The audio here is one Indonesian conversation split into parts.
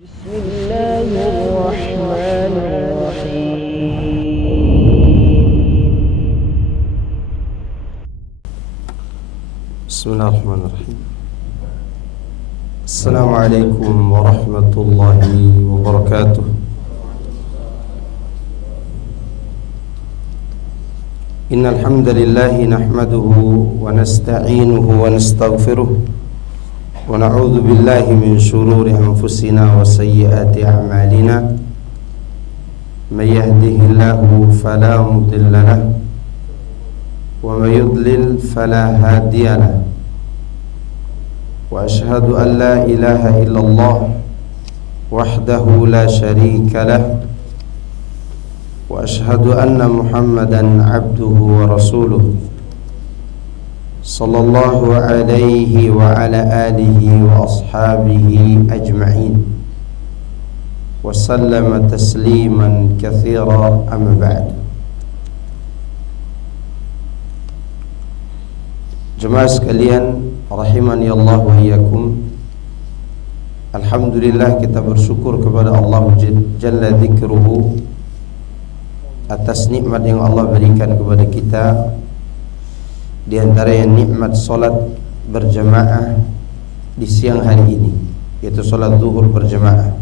بسم الله الرحمن الرحيم بسم الله الرحمن الرحيم السلام عليكم ورحمة الله وبركاته إن الحمد لله نحمده ونستعينه ونستغفره ونعوذ بالله من شرور أنفسنا وسيئات أعمالنا من يهده الله فلا مضل له ومن يضلل فلا هادي له وأشهد أن لا إله إلا الله وحده لا شريك له وأشهد أن محمدا عبده ورسوله صلى الله عليه وعلى آله وأصحابه أجمعين وسلم تسليما كثيرا أما بعد. Jemaah sekalian, rahimani Allah wa iyyakum. Alhamdulillah, kita bersyukur kepada Allah Jalla Dzikruhu atas nikmat yang Allah berikan kepada kita. Di antaranya nikmat solat berjamaah di siang hari ini, yaitu solat zuhur berjamaah.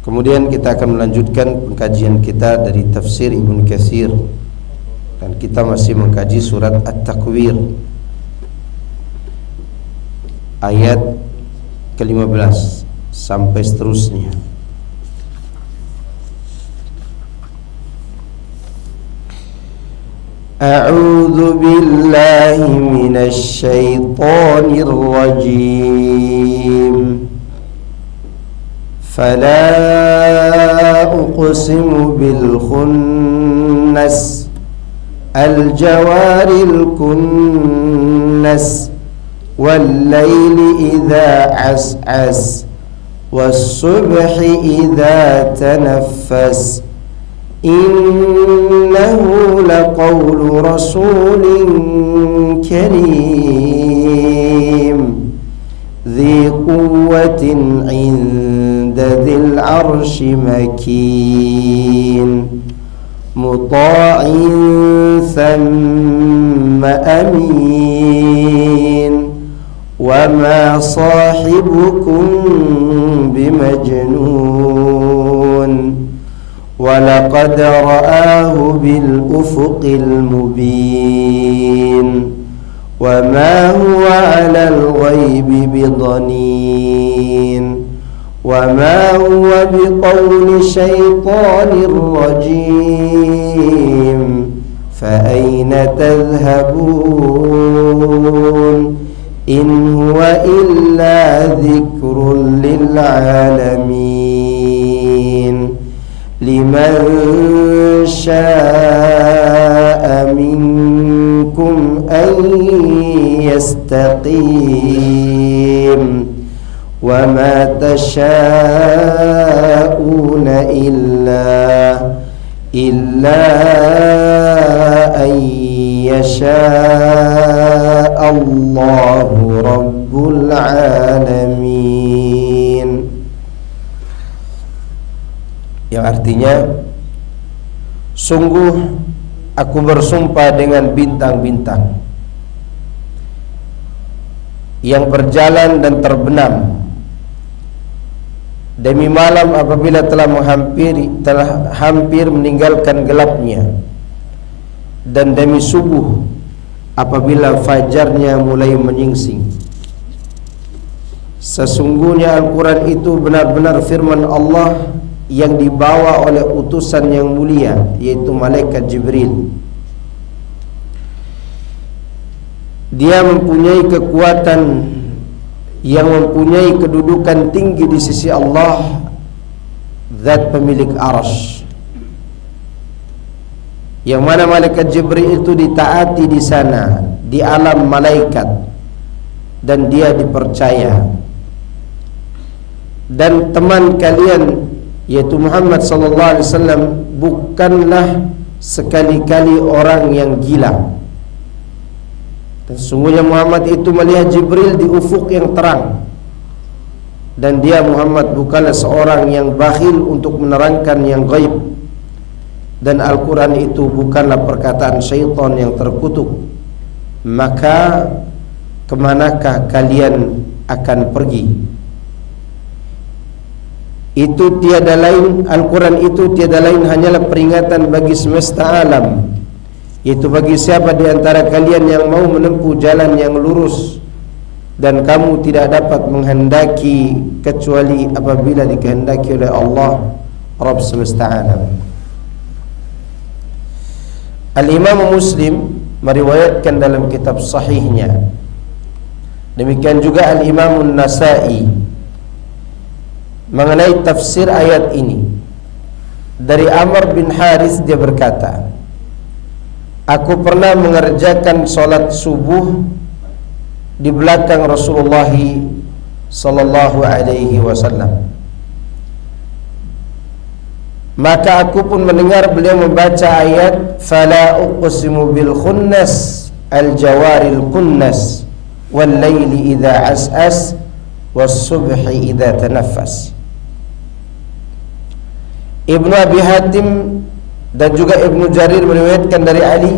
Kemudian kita akan melanjutkan pengkajian kita dari tafsir Ibnu Katsir, dan kita masih mengkaji surat At-Takwir ayat ke-15 sampai seterusnya. A'udzu billahi minasy syaithanir rajim. Fala uqsimu bil khunnas al-jawaril kunnas wal laili idza as'as was subhi idza tanaffas innahu laqawlu rasulin karim dhi quwwatin 'inda dhil 'arsy makin muta'in thumma amin wa ma sahibukum bimajnun walaqad ra'ahu bil ufuqil mubin wa ma huwa 'alal ghaibi bidanin wa ma huwa biqawli syaitanir rajim fa ayna tadhhabun in huwa illa dhikrun lil 'alamin liman syaa'a minkum an yastaqim wa ma tasha'una illa an yasha'a Allahu rabbul alamin, yang artinya, sungguh aku bersumpah dengan bintang-bintang yang berjalan dan terbenam, demi malam apabila telah hampir meninggalkan gelapnya, dan demi subuh apabila fajarnya mulai menyingsing. Sesungguhnya Al-Quran itu benar-benar firman Allah yang dibawa oleh utusan yang mulia, yaitu malaikat Jibril. Dia mempunyai kekuatan yang mempunyai kedudukan tinggi di sisi Allah, Zat pemilik arsy, yang mana malaikat Jibril itu ditaati di sana, di alam malaikat, dan dia dipercaya. Dan teman kalian, yaitu Muhammad sallallahu alaihi wasallam, bukanlah sekali-kali orang yang gila. Dan sesungguhnya Muhammad itu melihat Jibril di ufuk yang terang, dan dia Muhammad bukanlah seorang yang bakhil untuk menerangkan yang gaib, dan Al-Quran itu bukanlah perkataan syaitan yang terkutuk, maka kemanakah kalian akan pergi? Itu tiada lain, Al-Quran itu tiada lain hanyalah peringatan bagi semesta alam, yaitu bagi siapa di antara kalian yang mau menempuh jalan yang lurus, dan kamu tidak dapat menghendaki kecuali apabila dikehendaki oleh Allah Rabb semesta alam. Al-Imam Muslim meriwayatkan dalam kitab sahihnya, demikian juga Al-Imam An-Nasa'i mengenai tafsir ayat ini. Dari Amr bin Haris, dia berkata, aku pernah mengerjakan solat subuh di belakang Rasulullah sallallahu alaihi wasallam, maka aku pun mendengar beliau membaca ayat fala uqsimu bil khunnas al jawaril kunnas wal laili idza as'as was subhi idza tanaffas. Ibnu Abi Hatim dan juga Ibnu Jarir meriwayatkan dari Ali,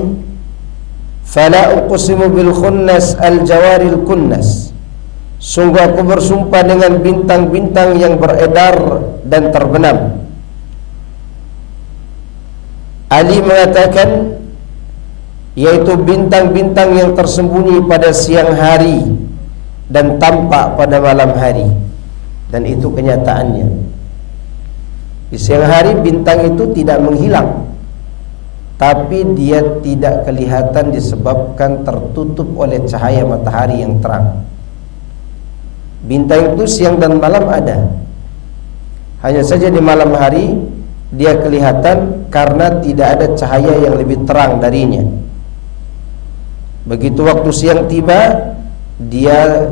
fala uqsimu bil khunnas al jawaril kunnas, sungguh aku bersumpah dengan bintang-bintang yang beredar dan terbenam. Ali mengatakan, yaitu bintang-bintang yang tersembunyi pada siang hari dan tampak pada malam hari. Dan itu kenyataannya. Di siang hari bintang itu tidak menghilang, tapi dia tidak kelihatan disebabkan tertutup oleh cahaya matahari yang terang. Bintang itu siang dan malam ada, hanya saja di malam hari dia kelihatan karena tidak ada cahaya yang lebih terang darinya. Begitu waktu siang tiba, dia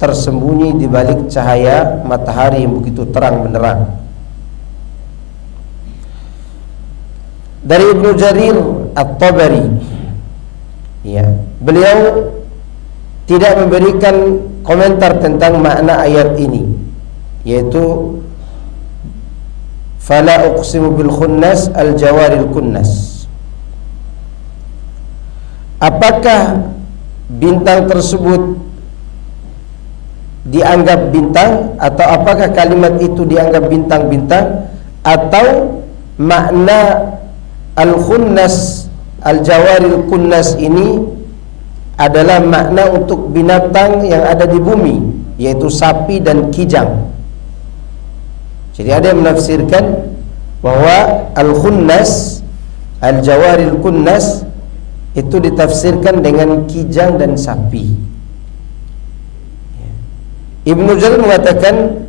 tersembunyi di balik cahaya matahari yang begitu terang benderang. Dari Ibnu Jarir At-Tabari, ya, beliau tidak memberikan komentar tentang makna ayat ini, yaitu fala uqsimu bil khunnas al jawaril kunnas. Apakah bintang tersebut dianggap bintang, atau apakah kalimat itu dianggap bintang-bintang, atau makna al-khunnas al-jawaril kunnas ini adalah makna untuk binatang yang ada di bumi, yaitu sapi dan kijang. Jadi ada yang menafsirkan bahwa al-khunnas al-jawaril kunnas itu ditafsirkan dengan kijang dan sapi. Ibnu Jarir mengatakan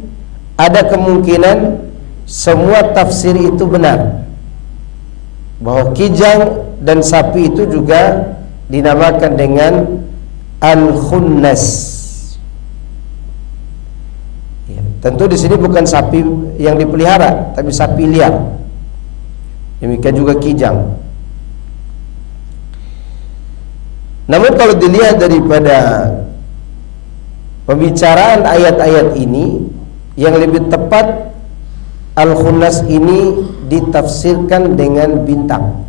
ada kemungkinan semua tafsir itu benar, bahwa kijang dan sapi itu juga dinamakan dengan al-khunnas. Ya, tentu di sini bukan sapi yang dipelihara, tapi sapi liar. Demikian juga kijang. Namun kalau dilihat daripada pembicaraan ayat-ayat ini, yang lebih tepat al-khunnas ini ditafsirkan dengan bintang,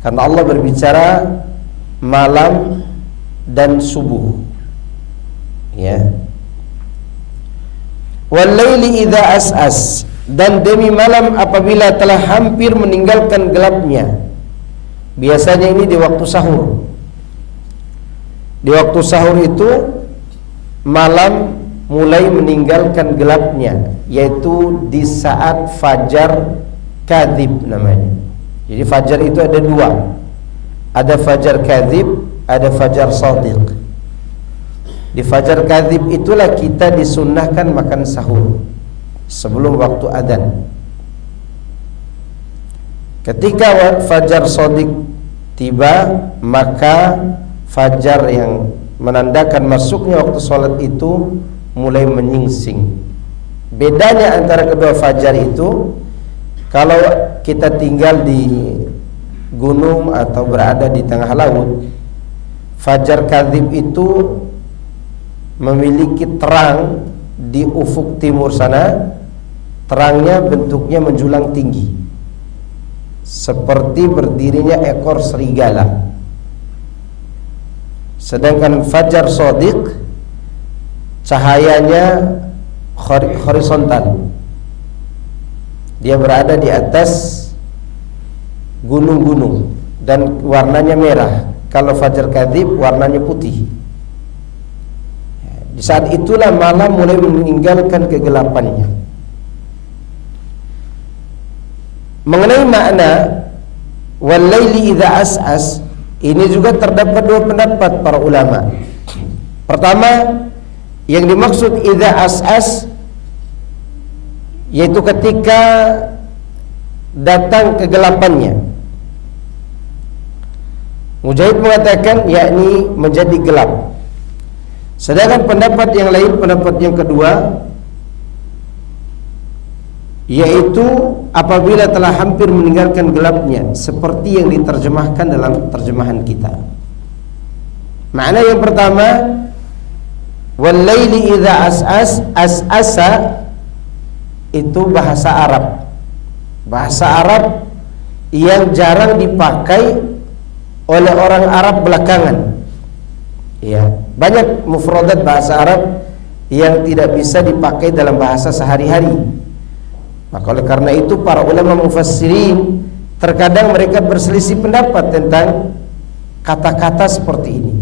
karena Allah berbicara malam dan subuh, ya. Wal laili idza as'as, dan demi malam apabila telah hampir meninggalkan gelapnya. Biasanya ini di waktu sahur. Di waktu sahur itu malam mulai meninggalkan gelapnya, yaitu di saat fajar kadzib namanya. Jadi fajar itu ada dua, ada fajar kadzib, ada fajar shadiq. Di fajar kadzib itulah kita disunnahkan makan sahur sebelum waktu adzan. Ketika fajar shadiq tiba, maka fajar yang menandakan masuknya waktu sholat itu mulai menyingsing. Bedanya antara kedua fajar itu, kalau kita tinggal di gunung atau berada di tengah laut, fajar kadzib itu memiliki terang di ufuk timur sana, terangnya bentuknya menjulang tinggi, seperti berdirinya ekor serigala. Sedangkan fajar shadiq cahayanya horizontal, dia berada di atas gunung-gunung dan warnanya merah. Kalau fajar kadhib warnanya putih. Di saat itulah malam mulai meninggalkan kegelapannya. Mengenai makna wal-laili idza as'as, ini juga terdapat dua pendapat para ulama. Pertama, yang dimaksud idza as'as yaitu ketika datang kegelapannya. Mujahid mengatakan yakni menjadi gelap. Sedangkan pendapat yang lain, pendapat yang kedua, yaitu apabila telah hampir meninggalkan gelapnya, seperti yang diterjemahkan dalam terjemahan kita. Makna yang pertama, wal-laili idza as'as, as'asa itu bahasa Arab. Bahasa Arab yang jarang dipakai oleh orang Arab belakangan. Ya, banyak mufradat bahasa Arab yang tidak bisa dipakai dalam bahasa sehari-hari. Maka oleh karena itu para ulama mufassirin terkadang mereka berselisih pendapat tentang kata-kata seperti ini.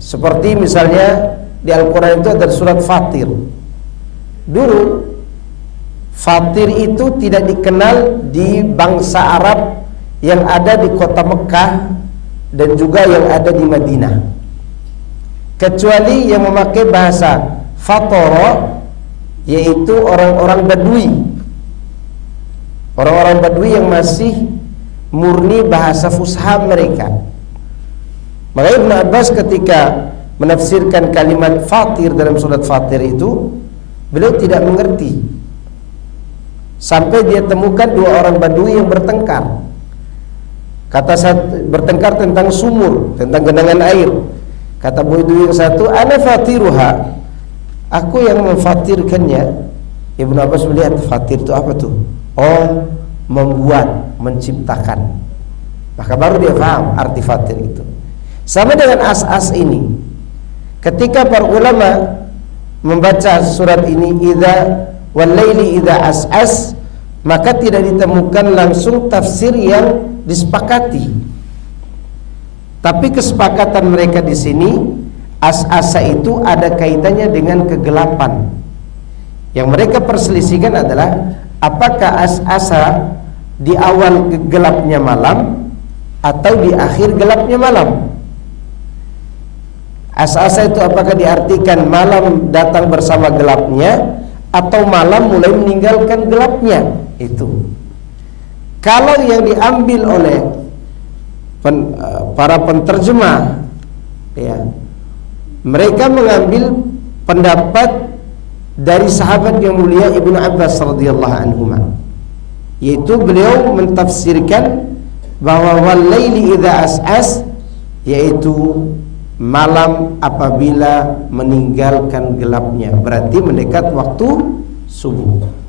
Seperti misalnya di Al-Quran itu ada surat Fatir. Dulu Fatir itu tidak dikenal di bangsa Arab yang ada di kota Mekah dan juga yang ada di Madinah, kecuali yang memakai bahasa Fatara, yaitu orang-orang Badui. Orang-orang Badui yang masih murni bahasa fusha mereka. Maka Ibn Abbas ketika menafsirkan kalimat Fatir dalam surat Fatir itu, beliau tidak mengerti sampai dia temukan dua orang Badui yang bertengkar. Kata bertengkar tentang sumur, tentang genangan air. Kata Badui yang satu, ana fatiruha, aku yang memfatirkannya. Ibnu Abbas melihat, fatir itu apa tuh? Oh, membuat, menciptakan. Maka baru dia paham arti fatir itu. Sama dengan as-as ini. Ketika para ulama membaca surat ini, idza wal-laili idza as-as, maka tidak ditemukan langsung tafsir yang disepakati. Tapi kesepakatan mereka di sini, as-asa itu ada kaitannya dengan kegelapan. Yang mereka perselisihkan adalah apakah as-asa di awal gelapnya malam atau di akhir gelapnya malam. As-asa itu apakah diartikan malam datang bersama gelapnya atau malam mulai meninggalkan gelapnya? Itu. Kalau yang diambil oleh para penterjemah, ya, mereka mengambil pendapat dari sahabat yang mulia Ibnu Abbas radhiyallahu anhu, yaitu beliau mentafsirkan bahwa wal-laili idza as'as, yaitu malam apabila meninggalkan gelapnya, berarti mendekat waktu subuh.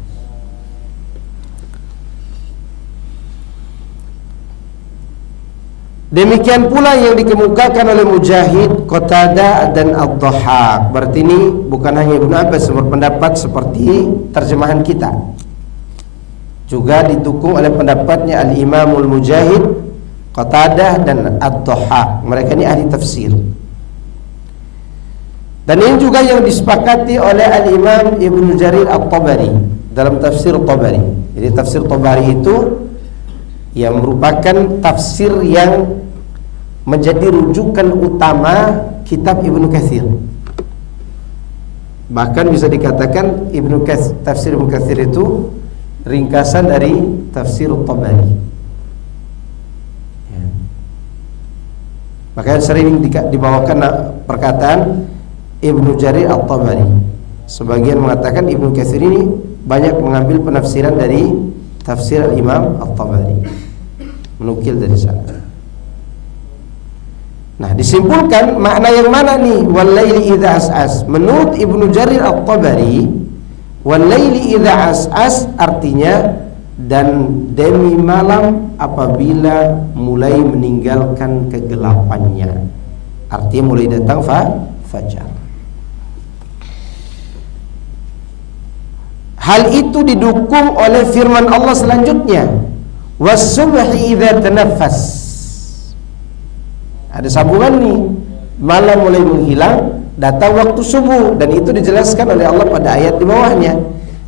Demikian pula yang dikemukakan oleh Mujahid, Qatadah dan Ad-Dhahhak. Berarti ini bukan hanya Ibnu Abbas berpendapat seperti terjemahan kita, juga didukung oleh pendapatnya Al-Imamul Mujahid, Qatadah dan Ad-Dhahhak. Mereka ini ahli tafsir. Dan ini juga yang disepakati oleh Al-Imam Ibnu Jarir At-Tabari dalam tafsir Tabari. Jadi tafsir Tabari itu yang merupakan tafsir yang menjadi rujukan utama kitab Ibnu Katsir. Bahkan bisa dikatakan tafsir Ibnu Katsir itu ringkasan dari tafsir Tabari. Ya. Makanya sering dibawakan perkataan Ibnu Jarir At-Tabari. Sebagian mengatakan Ibnu Katsir ini banyak mengambil penafsiran dari tafsir al-Imam At-Tabari, menukil dari sana. Nah, disimpulkan makna yang mana nih? Wal-laili idza as'as. Menurut Ibnu Jarir At-Tabari, wal-laili idza as'as artinya dan demi malam apabila mulai meninggalkan kegelapannya. Artinya mulai datang fajar. Hal itu didukung oleh firman Allah selanjutnya, was-subhi idza tanaffas. Ada sambungan nih, malam mulai menghilang, datang waktu subuh, dan itu dijelaskan oleh Allah pada ayat di bawahnya.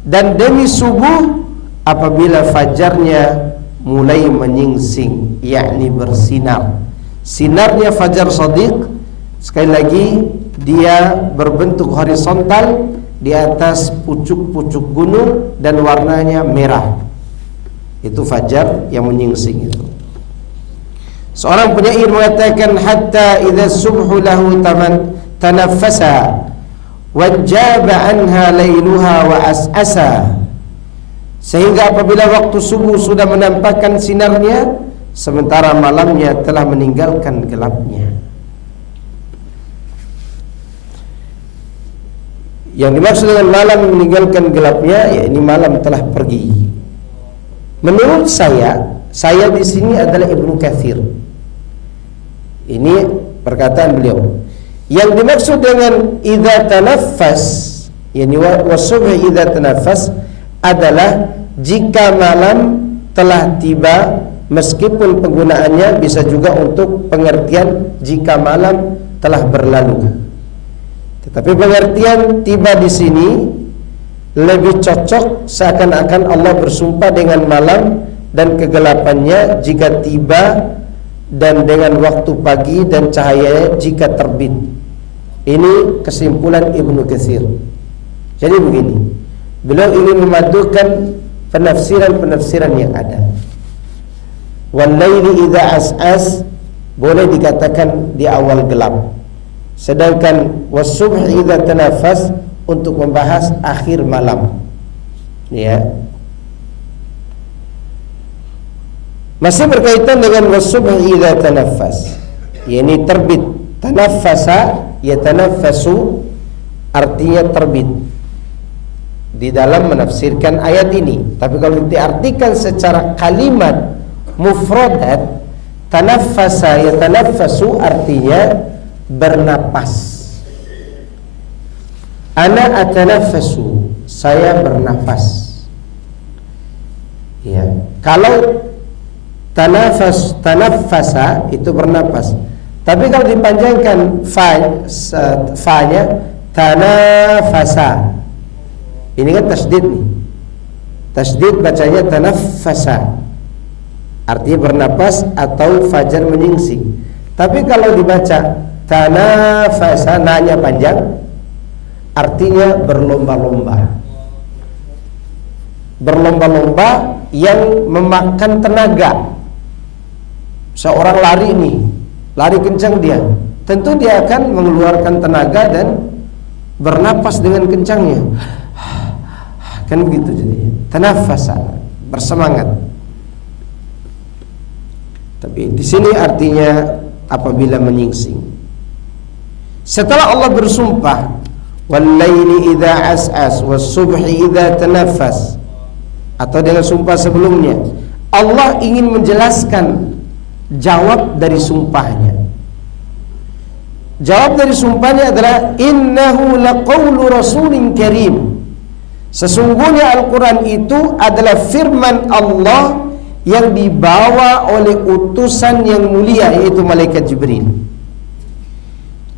Dan demi subuh apabila fajarnya mulai menyingsing, yakni bersinar. Sinarnya fajar shadiq, sekali lagi dia berbentuk horizontal di atas pucuk-pucuk gunung dan warnanya merah. Itu fajar yang menyingsing itu. Seorang penyair mengatakan, hatta idza subhu lahu tanaffasa wajaba anha lailuha wa as'asa. Sehingga apabila waktu subuh sudah menampakkan sinarnya, sementara malamnya telah meninggalkan gelapnya. Yang dimaksud dengan malam meninggalkan gelapnya, ya ini malam telah pergi. Menurut saya di sini adalah Ibnu Katsir. Ini perkataan beliau. Yang dimaksud dengan idza tanaffas, yakni wasubhi idza tanaffas, adalah jika malam telah tiba, meskipun penggunaannya bisa juga untuk pengertian jika malam telah berlalu. Tetapi pengertian tiba di sini lebih cocok, seakan-akan Allah bersumpah dengan malam dan kegelapannya jika tiba, dan dengan waktu pagi dan cahaya jika terbit. Ini kesimpulan Ibnu Katsir. Jadi begini, beliau ingin memadukan penafsiran-penafsiran yang ada. Wal-laili idza as'as boleh dikatakan di awal gelap, sedangkan was-subhi idza tanaffas untuk membahas akhir malam. Ya. Masih berkaitan dengan was-subhi idza tanaffas, yakni terbit. Tanaffasa yatanaffasu artinya terbit di dalam menafsirkan ayat ini. Tapi kalau diartikan secara kalimat mufradat, tanaffasa yatanaffasu artinya bernapas. Ana atanaffasu, saya bernapas. Ya, kalau tanaffasa itu bernapas. Tapi kalau dipanjangkan fa-nya tanafasa. Ini kan tasdid nih. Tasdid bacanya tanaffasa. Artinya bernapas atau fajar menyingsing. Tapi kalau dibaca tanafasa, na-nya panjang, artinya berlomba-lomba. Berlomba-lomba yang memakan tenaga. Seorang lari nih, lari kencang dia, tentu dia akan mengeluarkan tenaga dan bernapas dengan kencangnya. Kan begitu jadinya. Tanafasa, bersemangat. Tapi di sini artinya apabila menyingsing. Setelah Allah bersumpah, wal-laili idza as'as was-subhi idza tanaffas, atau dengan sumpah sebelumnya, Allah ingin menjelaskan jawab dari sumpahnya. Jawab dari sumpahnya adalah innahu laqaulu rasulin karim. Sesungguhnya Al-Quran itu adalah firman Allah yang dibawa oleh utusan yang mulia, yaitu malaikat Jibril.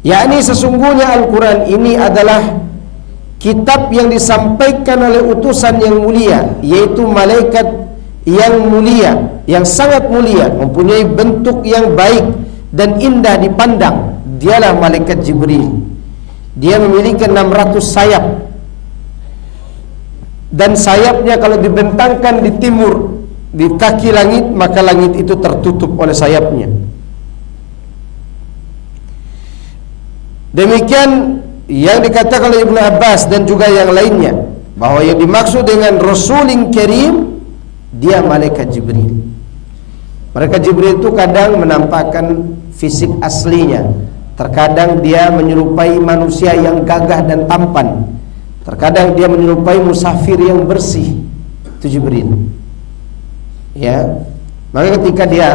Yakni sesungguhnya Al-Quran ini adalah kitab yang disampaikan oleh utusan yang mulia, yaitu malaikat yang mulia, yang sangat mulia, mempunyai bentuk yang baik dan indah dipandang. Dialah malaikat Jibril. Dia memiliki 600 sayap, dan sayapnya kalau dibentangkan di timur, di kaki langit, maka langit itu tertutup oleh sayapnya. Demikian yang dikatakan oleh Ibnu Abbas dan juga yang lainnya, bahwa yang dimaksud dengan Rasulin Karim, dia malaikat Jibril. Mereka Jibril itu kadang menampakkan fisik aslinya, terkadang dia menyerupai manusia yang gagah dan tampan, terkadang dia menyerupai musafir yang bersih. Itu Jibril. Ya, maka ketika dia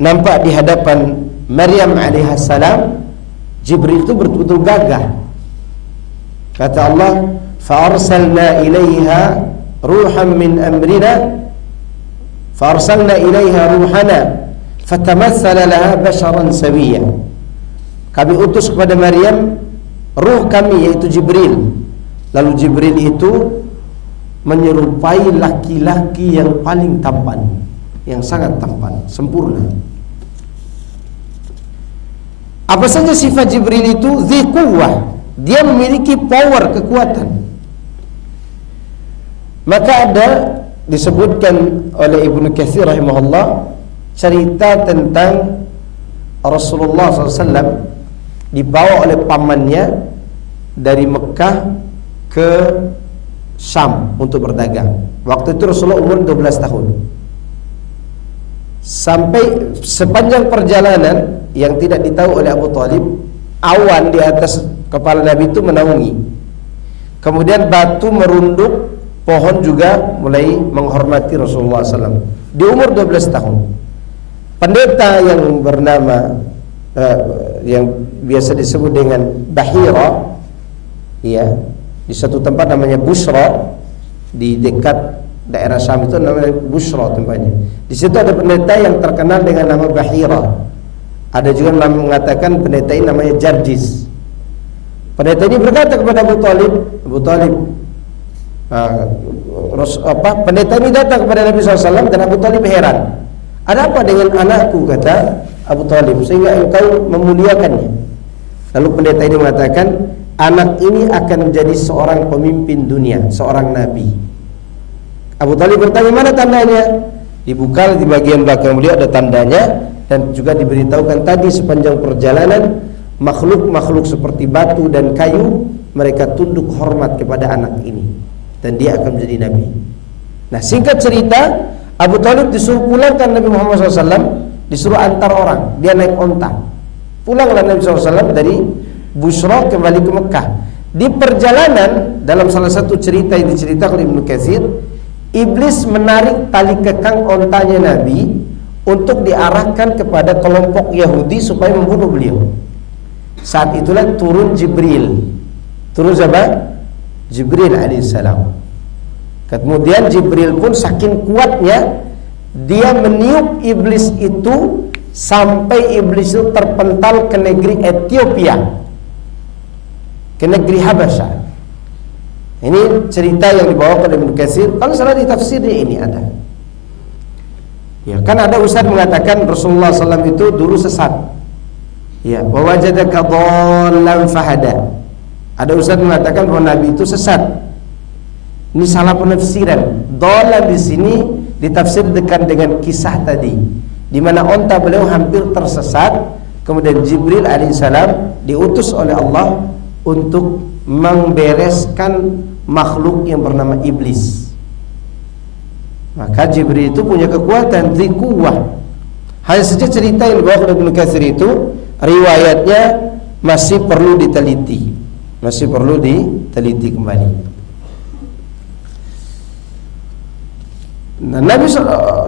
nampak di hadapan Maryam alaihissalam, Jibril itu betul-betul gagah. Kata Allah, فَأَرْسَلْنَا إِلَيْهَا رُوحًا مِنْ أَمْرِنَا فَأَرْسَلْنَا إِلَيْهَا رُوحَنَا فَتَمَثَّلَ لَهَا بَشَرًا سَوِيًّا. Kami utus kepada Maryam ruh kami, yaitu Jibril. Lalu Jibril itu menyerupai laki-laki yang paling tampan, yang sangat tampan, sempurna. Apa saja sifat Jibril itu? Dzi quwwah, dia memiliki power, kekuatan. Maka ada disebutkan oleh Ibnu Katsir rahimahullah cerita tentang Rasulullah SAW dibawa oleh pamannya dari Mekah ke Syam untuk berdagang. Waktu itu Rasulullah umur 12 tahun. Sampai sepanjang perjalanan yang tidak ditahu oleh Abu Talib, awan di atas kepala Nabi itu menaungi. Kemudian batu merunduk, pohon juga mulai menghormati Rasulullah SAW. Di umur 12 tahun, pendeta yang bernama yang biasa disebut dengan Bahira, ya, di satu tempat namanya Busra, di dekat daerah Syam itu namanya Busra tempatnya. Di situ ada pendeta yang terkenal dengan nama Bahira. Ada juga mengatakan pendeta ini namanya Jarjis. Pendeta ini berkata kepada Abu Talib, pendeta ini datang kepada Nabi SAW dan Abu Talib heran. Ada apa dengan anakku, kata Abu Talib, sehingga engkau memuliakannya? Lalu pendeta ini mengatakan, anak ini akan menjadi seorang pemimpin dunia, seorang nabi. Abu Talib bertanya, mana tandanya? Dibuka di bagian belakang beliau ada tandanya, dan juga diberitahukan tadi sepanjang perjalanan makhluk-makhluk seperti batu dan kayu mereka tunduk hormat kepada anak ini, dan dia akan menjadi nabi. Nah, singkat cerita, Abu Talib disuruh pulangkan Nabi Muhammad SAW, disuruh antar orang, dia naik onta. Pulanglah Nabi SAW dari Busra kembali ke Mekah. Di perjalanan, dalam salah satu cerita yang diceritakan oleh Ibnu Katsir, iblis menarik tali kekang ontanya Nabi untuk diarahkan kepada kelompok Yahudi supaya membunuh beliau. Saat itulah turun Jibril. Turun siapa? Jibril alaihissalam. Kemudian Jibril pun saking kuatnya, dia meniup iblis itu sampai iblis itu terpental ke negeri Ethiopia, ke negeri Habasyah. Ini cerita yang dibawa oleh Ibnu Katsir. Kalau salah di tafsirnya ini ada. Ya, kan ada ustaz mengatakan Rasulullah SAW itu dulu sesat. Ya, wa wajadaka dhallan fahada. Ada ustaz mengatakan bahwa Nabi itu sesat. Ini salah penafsiran. Dhallan di sini ditafsirkan dengan kisah tadi, di mana onta beliau hampir tersesat. Kemudian Jibril alaihissalam diutus oleh Allah untuk membereskan makhluk yang bernama iblis. Maka Jibril itu punya kekuatan dzikuwah. Hanya saja cerita yang dibawa oleh Ibnu Katsir itu riwayatnya masih perlu diteliti, kembali. Nah,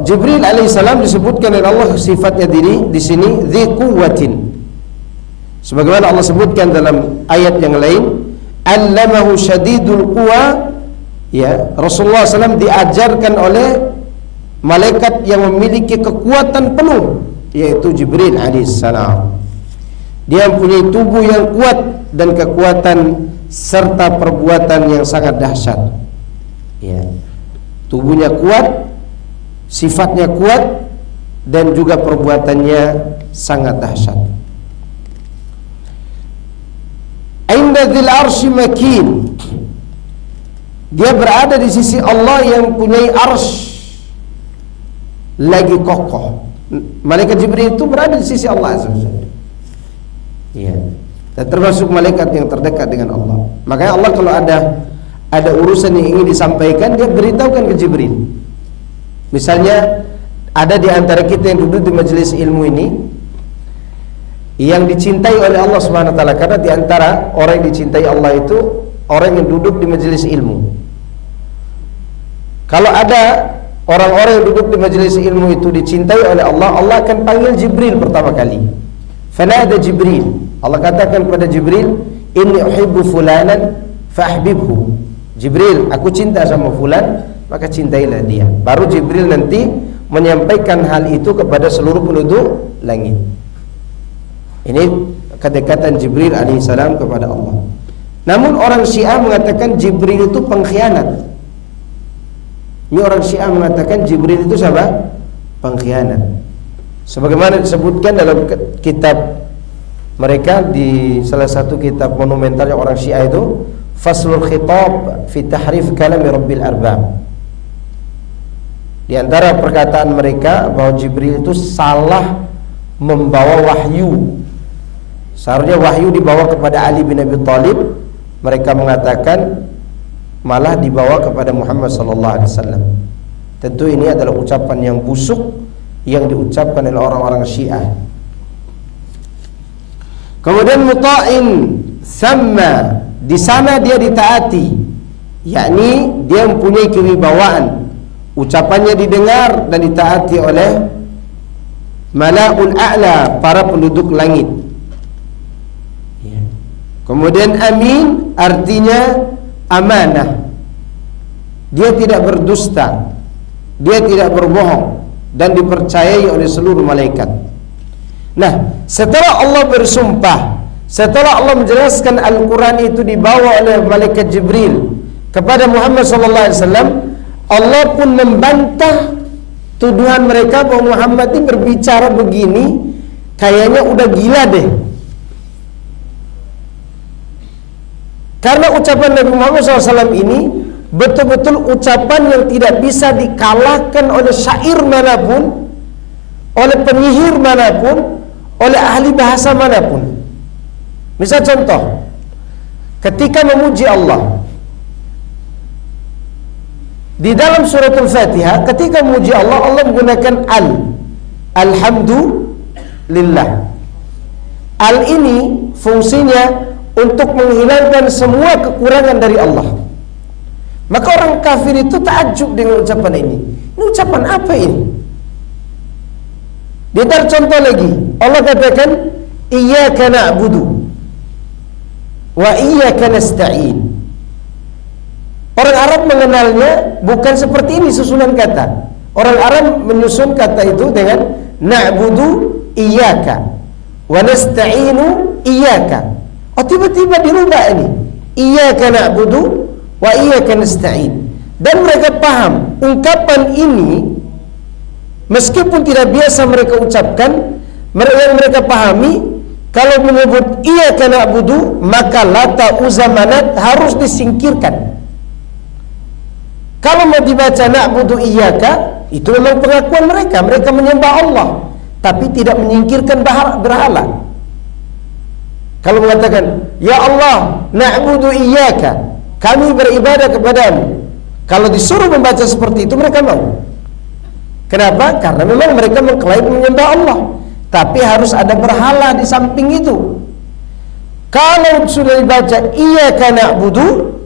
Jibril alaihissalam disebutkan oleh Allah sifatnya diri di sini dzikuwatin. Sebagaimana Allah sebutkan dalam ayat yang lain, allamahu syadidul quwa, ya, Rasulullah SAW diajarkan oleh malaikat yang memiliki kekuatan penuh, yaitu Jibril alaihissalam. Dia mempunyai tubuh yang kuat dan kekuatan serta perbuatan yang sangat dahsyat. Ya, tubuhnya kuat, sifatnya kuat, dan juga perbuatannya sangat dahsyat. Inda dzil arsy makin, dia berada di sisi Allah yang punya arsy lagi kokoh. Malaikat Jibril itu berada di sisi Allah Azza wa Jalla. Ya, dan termasuk malaikat yang terdekat dengan Allah. Makanya Allah kalau ada urusan yang ingin disampaikan, dia beritahukan ke Jibril. Misalnya ada di antara kita yang duduk di majelis ilmu ini yang dicintai oleh Allah Subhanahu wa taala, karena di antara orang yang dicintai Allah itu orang yang duduk di majelis ilmu. Kalau ada orang-orang yang duduk di majelis ilmu itu dicintai oleh Allah, Allah akan panggil Jibril pertama kali. Fanada Jibril. Allah katakan kepada Jibril, "Inni uhibbu fulanan fahbibhu." Jibril, aku cinta sama fulan, maka cintailah dia. Baru Jibril nanti menyampaikan hal itu kepada seluruh penduduk langit. Ini kedekatan Jibril alaihissalam kepada Allah. Namun orang Syiah mengatakan Jibril itu pengkhianat. Ini orang Syiah mengatakan Jibril itu siapa? Pengkhianat. Sebagaimana disebutkan dalam kitab mereka, di salah satu kitab monumentalnya orang Syiah itu, Faslul Khitab fi Tahrif Kalami Rabbil Arbab. Di antara perkataan mereka bahwa Jibril itu salah membawa wahyu. Seharusnya wahyu dibawa kepada Ali bin Abi Thalib, mereka mengatakan malah dibawa kepada Muhammad sallallahu alaihi wasallam. Tentu ini adalah ucapan yang busuk yang diucapkan oleh orang-orang Syiah. Kemudian muta'in sama, di sana dia ditaati, yakni dia mempunyai kewibawaan, ucapannya didengar dan ditaati oleh malaul a'la, para penduduk langit. Kemudian amin artinya amanah. Dia tidak berdusta, dia tidak berbohong, dan dipercayai oleh seluruh malaikat. Nah, setelah Allah bersumpah, setelah Allah menjelaskan Al-Quran itu dibawa oleh malaikat Jibril kepada Muhammad SAW, Allah pun membantah tuduhan mereka bahwa Muhammad ini berbicara begini, kayaknya udah gila deh. Karena ucapan Nabi Muhammad SAW ini betul-betul ucapan yang tidak bisa dikalahkan oleh syair manapun, oleh penyihir manapun, oleh ahli bahasa manapun. Misal contoh, ketika memuji Allah di dalam surat Al-Fatihah, ketika memuji Allah, Allah menggunakan alhamdulillah. Al ini fungsinya untuk menghilangkan semua kekurangan dari Allah. Maka orang kafir itu takjub dengan ucapan ini. Ini ucapan apa ini? Dia contoh lagi, Allah katakan iyyaka na'budu wa iyyaka nasta'in. Orang Arab mengenalnya bukan seperti ini susunan kata. Orang Arab menyusun kata itu dengan na'budu iyyaka wa nasta'inu iyyaka. Oh, tiba-tiba dirubah ini, iyyaka na'budu wa iyyaka nasta'in. Dan mereka paham ungkapan ini, meskipun tidak biasa mereka ucapkan, yang mereka pahami, kalau menyebut iyyaka na'budu, maka Lata, Uzza, Manat harus disingkirkan. Kalau mau dibaca na'budu iyyaka, itu memang pengakuan mereka, mereka menyembah Allah, tapi tidak menyingkirkan berhala. Kalau mengatakan ya Allah na'budu iyyaka, kami beribadah kepadamu, kalau disuruh membaca seperti itu mereka mau. Kenapa? Karena memang mereka mengklaim menyembah Allah, tapi harus ada berhala di samping itu. Kalau sudah dibaca iyyaka na'budu,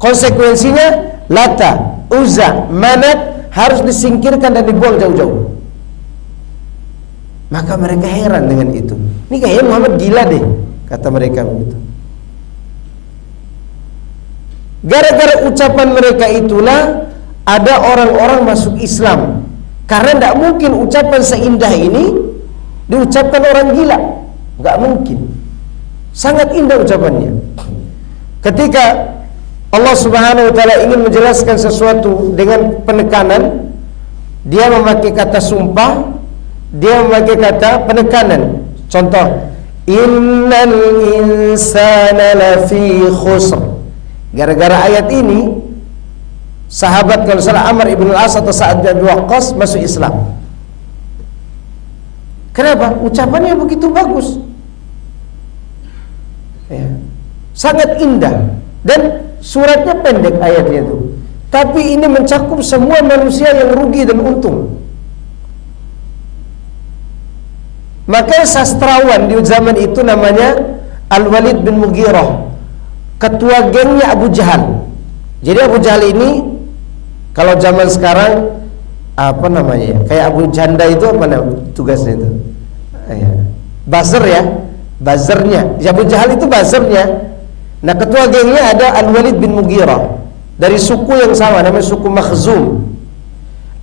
konsekuensinya Lata, Uzza, Manat harus disingkirkan dan dibuang jauh-jauh. Maka mereka heran dengan itu. Ini kayaknya Muhammad gila deh, kata mereka begitu. Gara-gara ucapan mereka itulah ada orang-orang masuk Islam. Karena tidak mungkin ucapan seindah ini diucapkan orang gila. Nggak mungkin. Sangat indah ucapannya. Ketika Allah Subhanahu wa taala ingin menjelaskan sesuatu dengan penekanan, dia memakai kata sumpah, dia memakai kata penekanan. Contoh, innal insana lafi khusr. Gara-gara ayat ini, sahabat kalau salah Amr ibn al-As atau Sa'ad bin Abi Waqqas masuk Islam. Kenapa? Ucapannya begitu bagus, ya, sangat indah, dan suratnya pendek ayatnya itu, tapi ini mencakup semua manusia yang rugi dan untung. Maka sastrawan di zaman itu namanya Al-Walid bin Mughirah, ketua gengnya Abu Jahal. Jadi Abu Jahal ini kalau zaman sekarang apa namanya? Kayak Abu Janda itu apa namanya tugasnya itu? Buzzer ya, buzzernya. Abu Jahal itu buzzernya. Nah, ketua gengnya ada Al-Walid bin Mughirah dari suku yang sama, namanya suku Makhzum.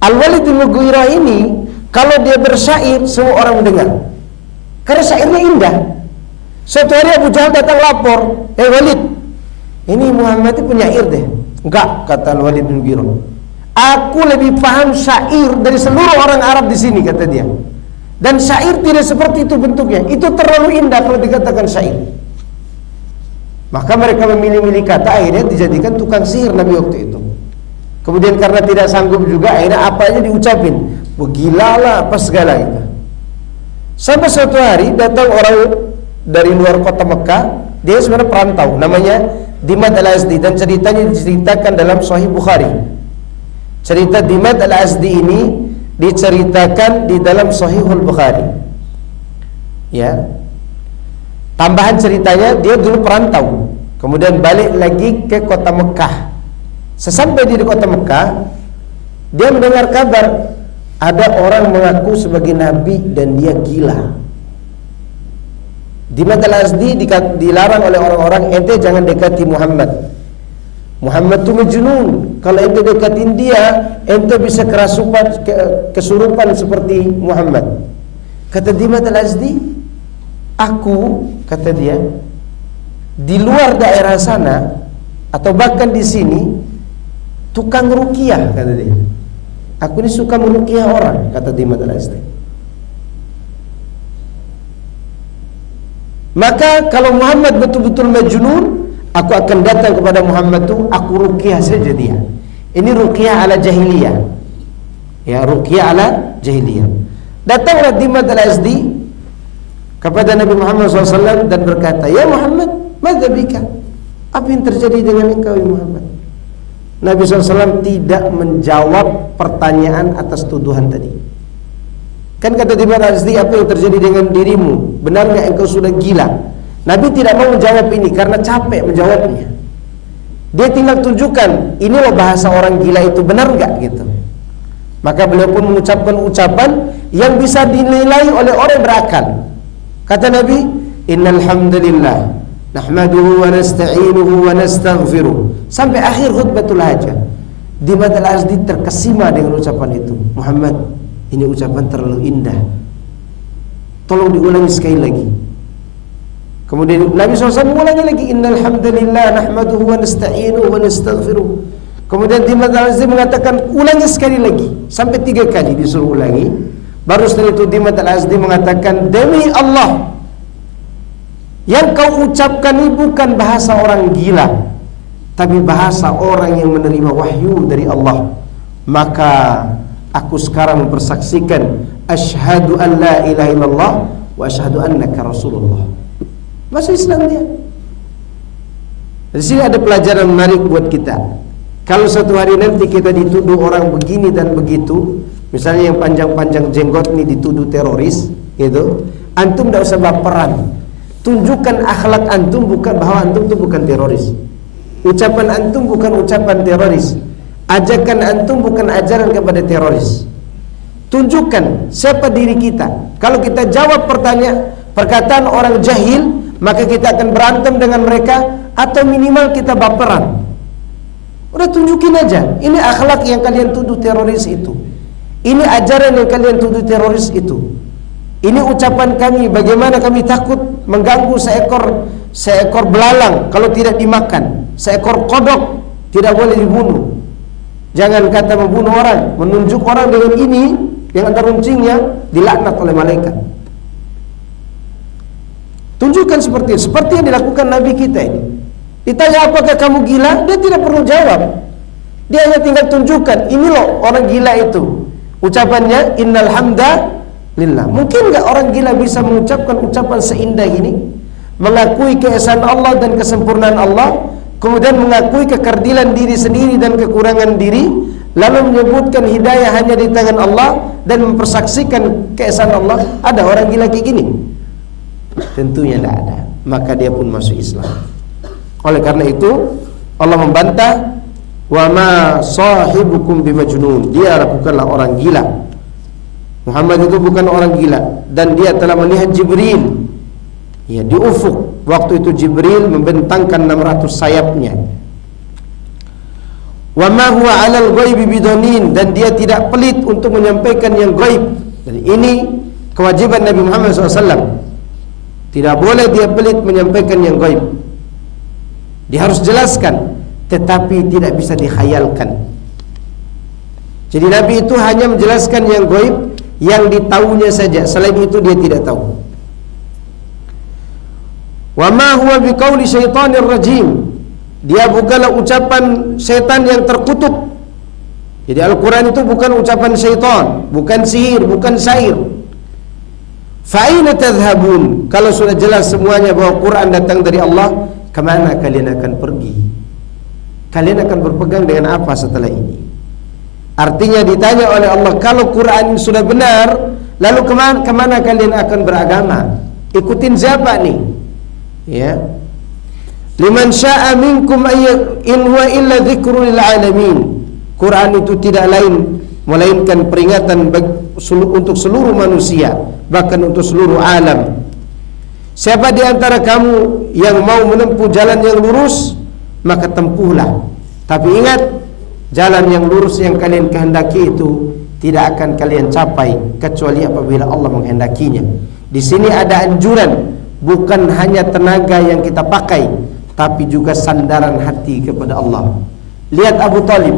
Al-Walid bin Mughirah ini kalau dia bersyair semua orang mendengar karena syairnya indah. Suatu hari Abu Jahal datang lapor, Walid, ini Muhammad itu penyair deh. Enggak, kata Al-Walid bin Mughirah, aku lebih paham syair dari seluruh orang Arab di sini, kata dia. Dan syair tidak seperti itu bentuknya, itu terlalu indah kalau dikatakan syair. Maka mereka memilih-milih kata, akhirnya dijadikan tukang sihir Nabi waktu itu. Kemudian karena tidak sanggup juga, akhirnya apa aja diucapin, gila apa segala gitu. Sampai suatu hari datang orang dari luar kota Mekah, dia sebenarnya perantau, namanya Dimad al-Azdi, dan ceritanya diceritakan dalam Sahih Bukhari. Cerita Dimad al-Azdi ini diceritakan di dalam Sahihul Bukhari. Ya. Tambahan ceritanya, dia dulu perantau, kemudian balik lagi ke kota Mekah. Sesampai di kota Mekah, dia mendengar kabar ada orang mengaku sebagai nabi dan dia gila. Dimad al-Azdi dilarang oleh orang-orang, ente jangan dekati Muhammad. Muhammad itu majnun. Kalau ente dekatin dia, ente bisa kesurupan seperti Muhammad. Kata Dimad al-Azdi, aku, kata dia, di luar daerah sana atau bahkan di sini tukang ruqyah, kata dia. Aku ini suka meruqyah orang, kata Dimad al-Azdi. Maka kalau Muhammad betul-betul majnun, aku akan datang kepada Muhammad itu, aku ruqyah saja dia. Ini ruqyah ala jahiliyah. Ya, ruqyah ala jahiliyah. Datanglah Dimad al-Azdi kepada Nabi Muhammad SAW dan berkata, ya Muhammad, madza bika? Apa yang terjadi dengan engkau, ya Muhammad? Nabi SAW tidak menjawab pertanyaan atas tuduhan tadi. Kan kata Dimad al-Azdi, apa yang terjadi dengan dirimu? Benar nggak engkau sudah gila? Nabi tidak mau menjawab ini karena capek menjawabnya. Dia tinggal tunjukkan, ini loh bahasa orang gila itu, benar nggak gitu. Maka beliau pun mengucapkan ucapan yang bisa dinilai oleh orang berakal. Kata Nabi, innal hamdalillah nahmaduhu wa nasta'inuhu wa nastaghfiruh, sampai akhir khutbatul hajah. Dimad al-Azdi terkesima dengan ucapan itu. Muhammad, ini ucapan terlalu indah, tolong diulangi sekali lagi. Kemudian Nabi SAW mengulangi lagi, innal hamdalillah nahmaduhu wa nasta'inuhu wa nastaghfiruh. Kemudian Dimad al-Azdi mengatakan, ulangi sekali lagi, sampai 3 kali disuruh ulangi. Baru setelah itu Dimad al-Azdi mengatakan, demi Allah, yang kau ucapkan ini bukan bahasa orang gila, tapi bahasa orang yang menerima wahyu dari Allah. Maka aku sekarang mempersaksikan, asyhadu an la ilaha illallah wa asyhadu annaka rasulullah. Masuk Islam dia. Di sini ada pelajaran menarik buat kita. Kalau suatu hari nanti kita dituduh orang begini dan begitu, misalnya yang panjang-panjang jenggot ini dituduh teroris, gitu, antum tidak usah baperan. Tunjukkan akhlak antum, bukan bahwa antum itu bukan teroris. Ucapan antum bukan ucapan teroris. Ajakan antum bukan ajaran kepada teroris. Tunjukkan siapa diri kita. Kalau kita jawab perkataan orang jahil, maka kita akan berantem dengan mereka, atau minimal kita baperan. Udah tunjukin aja, ini akhlak yang kalian tuduh teroris itu, ini ajaran yang kalian tuduh teroris itu, ini ucapan kami, bagaimana kami takut mengganggu seekor belalang kalau tidak dimakan, seekor kodok tidak boleh dibunuh. Jangan kata membunuh orang, menunjuk orang dengan ini, yang ada runcingnya, dilaknat oleh malaikat. Tunjukkan seperti yang dilakukan Nabi kita ini. Ditanya apakah kamu gila, dia tidak perlu jawab. Dia hanya tinggal tunjukkan, ini loh orang gila itu. Ucapannya innal hamdalillah. Mungkin enggak orang gila bisa mengucapkan ucapan seindah ini, mengakui keesaan Allah dan kesempurnaan Allah, kemudian mengakui kekerdilan diri sendiri dan kekurangan diri, lalu menyebutkan hidayah hanya di tangan Allah dan mempersaksikan keesaan Allah, ada orang gila kayak gini? Tentunya tidak ada. Maka dia pun masuk Islam. Oleh karena itu Allah membantah, wa ma sahibukum bimajnun, dia bukanlah orang gila. Muhammad itu bukan orang gila. Dan dia telah melihat Jibril, ya, di ufuk. Waktu itu Jibril membentangkan 600 sayapnya. Wa ma huwa 'alal ghaibi bidanin, dan dia tidak pelit untuk menyampaikan yang gaib. Dan ini kewajiban Nabi Muhammad SAW. Tidak boleh dia pelit menyampaikan yang gaib. Dia harus jelaskan, tetapi tidak bisa dikhayalkan. Jadi Nabi itu hanya menjelaskan yang gaib, yang ditahunya saja. Selain itu dia tidak tahu. Wa ma huwa biqauli syaitanir rajim, dia bukanlah ucapan syaitan yang terkutuk. Jadi Al-Quran itu bukan ucapan syaitan, bukan sihir, bukan syair. Fa aina tadhhabun, kalau sudah jelas semuanya bahwa Quran datang dari Allah, kemana kalian akan pergi? Kalian akan berpegang dengan apa setelah ini? Artinya ditanya oleh Allah, kalau Quran sudah benar, lalu kemana kalian akan beragama? Ikutin siapa nih? Ya, liman sya'a minkum in huwa illa dzikrul lil alamin. Quran itu tidak lain melainkan peringatan untuk seluruh manusia, bahkan untuk seluruh alam. Siapa di antara kamu yang mau menempuh jalan yang lurus, maka tempuhlah. Tapi ingat, jalan yang lurus yang kalian kehendaki itu tidak akan kalian capai kecuali apabila Allah menghendakinya. Di sini ada anjuran, bukan hanya tenaga yang kita pakai, tapi juga sandaran hati kepada Allah. Lihat Abu Talib,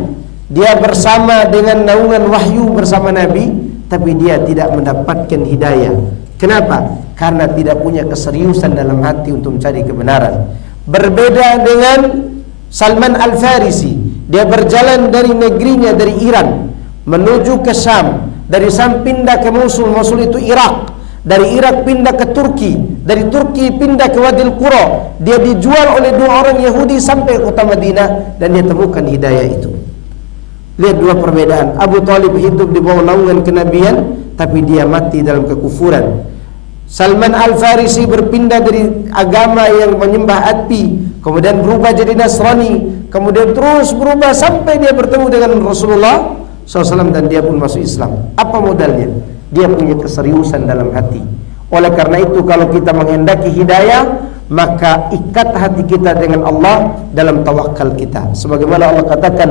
dia bersama dengan naungan wahyu bersama Nabi, tapi dia tidak mendapatkan hidayah. Kenapa? Karena tidak punya keseriusan dalam hati untuk mencari kebenaran. Berbeda dengan Salman Al-Farisi, dia berjalan dari negerinya, dari Iran menuju ke Syam, dari Syam pindah ke Mosul, Mosul itu Irak, dari Irak pindah ke Turki, dari Turki pindah ke Wadil Qura. Dia dijual oleh 2 orang Yahudi sampai kota Madinah, dan dia temukan hidayah itu. Lihat dua perbedaan. Abu Talib hidup di bawah naungan kenabian, tapi dia mati dalam kekufuran. Salman Al-Farisi berpindah dari agama yang menyembah api, kemudian berubah jadi Nasrani, kemudian terus berubah sampai dia bertemu dengan Rasulullah SAW, dan dia pun masuk Islam. Apa modalnya? Dia punya keseriusan dalam hati. Oleh karena itu, kalau kita menghendaki hidayah, maka ikat hati kita dengan Allah dalam tawakal kita. Sebagaimana Allah katakan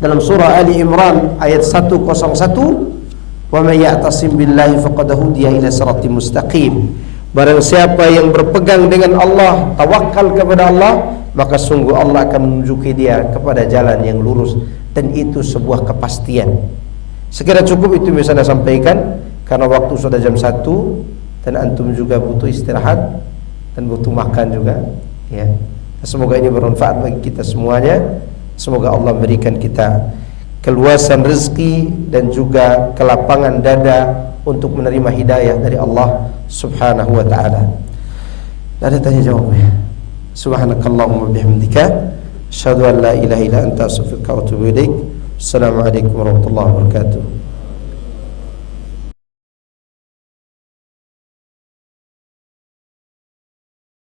dalam surah Ali Imran ayat 101, wa may ya'tasim billahi faqad hudiya ila siratim mustaqim. Barang siapa yang berpegang dengan Allah, tawakal kepada Allah, maka sungguh Allah akan menunjuki dia kepada jalan yang lurus, dan itu sebuah kepastian. Sekira cukup itu bisa saya sampaikan, karena waktu sudah jam 1 dan antum juga butuh istirahat dan butuh makan juga, ya. Semoga ini bermanfaat bagi kita semuanya. Semoga Allah berikan kita keluasan rezeki dan juga kelapangan dada untuk menerima hidayah dari Allah Subhanahu wa taala. Ada tanya jawabnya. Subhanakallahumma bihamdika asyhadu an la ilaha illa anta astaghfiruka wa atubu ilaik. Assalamualaikum warahmatullahi wabarakatuh.